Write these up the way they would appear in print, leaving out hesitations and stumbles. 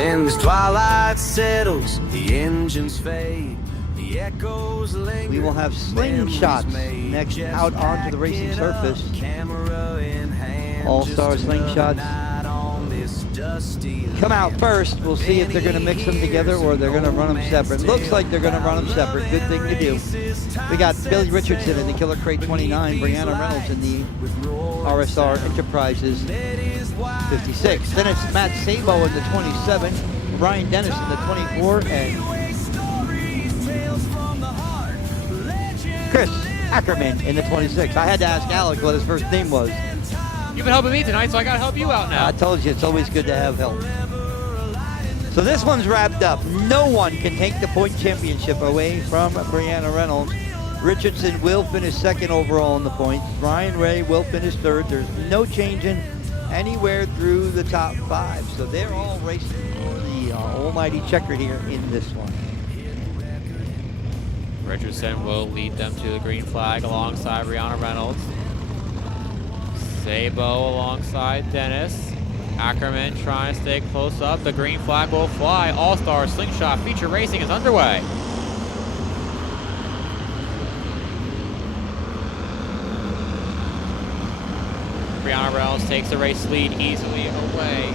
And as twilight settles, the engines fade, the echoes linger. We will have slingshots next out onto the racing surface. All Star Slingshots come out first. We'll see if they're going to mix them together or they're going to run them separate. Looks like they're going to run them separate. Good thing to do. We got Billy Richardson in the Killer Crate 29, Brianna Reynolds in the RSR Enterprises 56. Then it's Matt Sabo in the 27, Ryan Dennis in the 24, and Chris Ackerman in the 26. I had to ask Alec what his first name was. You've been helping me tonight, so I got to help you out now. I told you, it's always good to have help. So this one's wrapped up. No one can take the point championship away from Brianna Reynolds. Richardson will finish second overall in the points. Ryan Ray will finish third. There's no changing anywhere through the top five. So they're all racing for the almighty checker here in this one. Richardson will lead them to the green flag alongside Brianna Reynolds. Sabo alongside Dennis. Ackerman trying to stay close up. The green flag will fly. All Star Slingshot feature racing is underway. Brianna Reynolds takes the race lead easily away.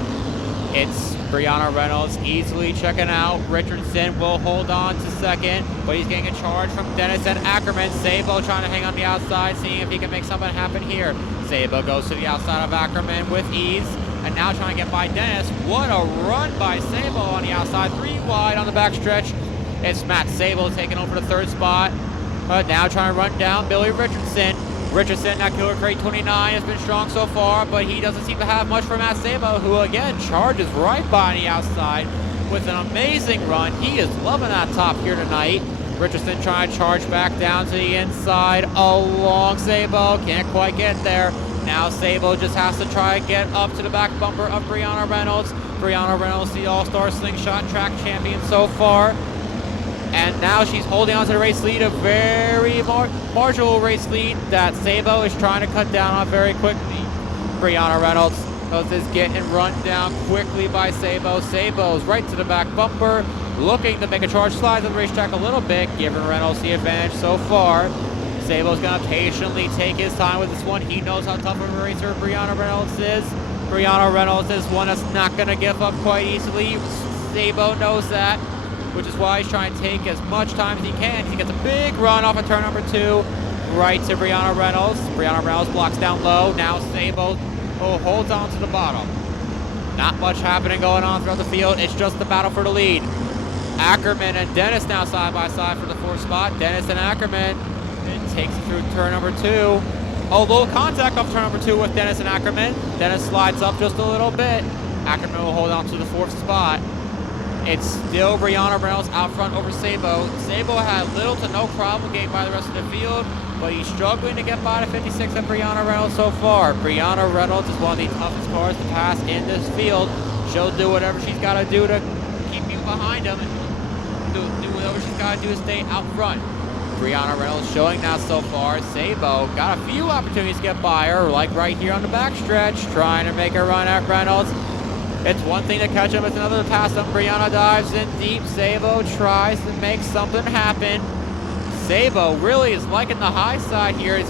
It's Brianna Reynolds easily checking out. Richardson will hold on to second, but he's getting a charge from Dennis and Ackerman. Sabo trying to hang on the outside, seeing if he can make something happen here. Sabo goes to the outside of Ackerman with ease, and now trying to get by Dennis. What a run by Sabo on the outside, 3 wide on the backstretch. It's Matt Sabo taking over the third spot, but now trying to run down Billy Richardson. Richardson, that Killer Crate 29, has been strong so far, but he doesn't seem to have much for Matt Sabo, who again charges right by the outside with an amazing run. He is loving that top here tonight. Richardson trying to charge back down to the inside along Sabo. Can't quite get there. Now Sabo just has to try to get up to the back bumper of Brianna Reynolds. Brianna Reynolds, the All-Star Slingshot track champion so far. And now she's holding on to the race lead, a very marginal race lead that Sabo is trying to cut down on very quickly. Brianna Reynolds is getting run down quickly by Sabo. Sabo's right to the back bumper, looking to make a charge, slides on the racetrack a little bit, giving Reynolds the advantage so far. Sabo's going to patiently take his time with this one. He knows how tough of a racer Brianna Reynolds is. Brianna Reynolds is one that's not going to give up quite easily. Sabo knows that, which is why he's trying to take as much time as he can. He gets a big run off of turn number 2, right to Brianna Reynolds. Brianna Reynolds blocks down low. Now Sabo holds on to the bottom. Not much happening going on throughout the field. It's just the battle for the lead. Ackerman and Dennis now side by side for the 4th spot. Dennis and Ackerman. It takes it through turn number 2. A little contact off turn number 2 with Dennis and Ackerman. Dennis slides up just a little bit. Ackerman will hold on to the 4th spot. It's still Brianna Reynolds out front over Sabo. Sabo had little to no problem getting by the rest of the field, but he's struggling to get by the 56 of Brianna Reynolds so far. Brianna Reynolds is one of the toughest cars to pass in this field. She'll do whatever she's got to do to keep you behind him, and do whatever she's got to do to stay out front. Brianna Reynolds showing that so far. Sabo got a few opportunities to get by her, like right here on the backstretch, trying to make a run at Reynolds. It's one thing to catch him, it's another to pass him. Brianna dives in deep. Sabo tries to make something happen. Sabo really is liking the high side here,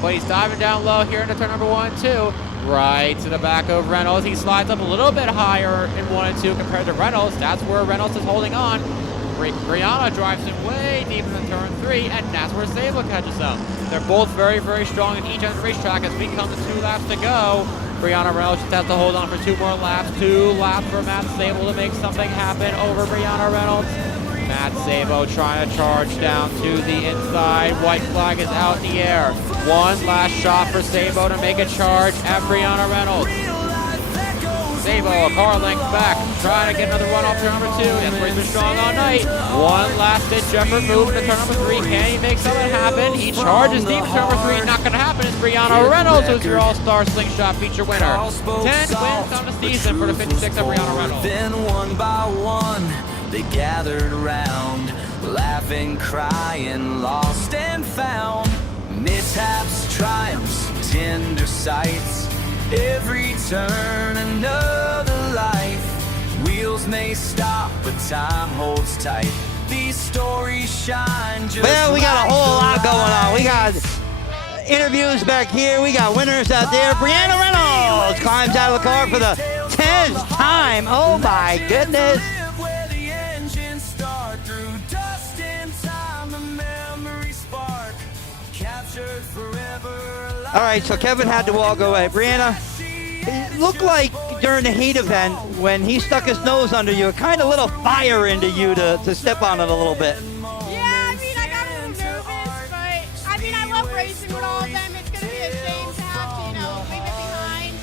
but he's diving down low here into turn number 1 and 2. Right to the back of Reynolds. He slides up a little bit higher in 1 and 2 compared to Reynolds. That's where Reynolds is holding on. Brianna drives him way deep into turn 3, and that's where Sabo catches him. They're both very, very strong in each end of the racetrack as we come to 2 laps to go. Brianna Reynolds just has to hold on for 2 more laps. 2 laps for Matt Sabo to make something happen over Brianna Reynolds. Matt Sabo trying to charge down to the inside. White flag is out in the air. 1 last shot for Sabo to make a charge at Brianna Reynolds. Sabo, a car length back, trying to get another run off turn number 2. That's where he's been strong all night. 1 last ditch effort move to turn number 3. Can he make something happen? He charges deep to turn number 3. Not going to happen. It's Brianna Reynolds who's your All-Star Slingshot feature winner. 10 wins on the season for the 56 of Brianna Reynolds. Then one by one, they gathered around, laughing, crying, lost and found. Mishaps, triumphs, tender sights. Every turn, another life. Wheels Wheels may stop, but time holds tight. These stories shine just Well, we got a like whole the lot going on. We got lights. interviews back here. We got winners out there. Brianna Reynolds climbs out of the car for the 10th time. Oh my goodness. Where the engines start through dust in time, a memory spark captured forever. All right, so Kevin had to walk away. Brianna, it looked like during the heat event when he stuck his nose under you, it kind of lit a fire into you to step on it a little bit. Yeah, I mean, I got a little nervous, but I mean, I love racing with all of them. It's going to be a shame to have to, leave it behind.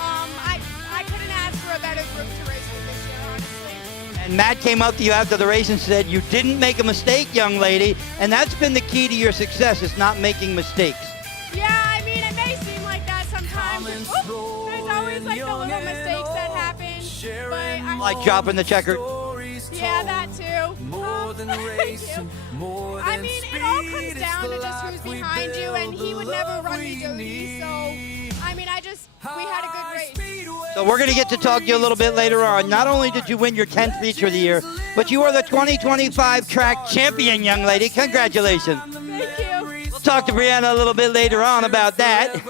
I couldn't ask for a better group to race with this year, honestly. And Matt came up to you after the race and said, you didn't make a mistake, young lady, and that's been the key to your success, is not making mistakes. Yeah, I mean, it may seem like that sometimes. There's always like the little mistakes that happen, but Like dropping the checker. yeah, that too. More than Thank racing, you. more I than mean, speed. it all comes It's down the to just life who's we behind you, and build, he would the never love run me we dirty. need. So, I mean, we had a good race. So we're going to get to talk to you a little bit later on. Not only did you win your 10th feature of the year, but you are the 2025 track champion, young lady. Congratulations. Thank you. We'll talk to Brianna a little bit later on about that.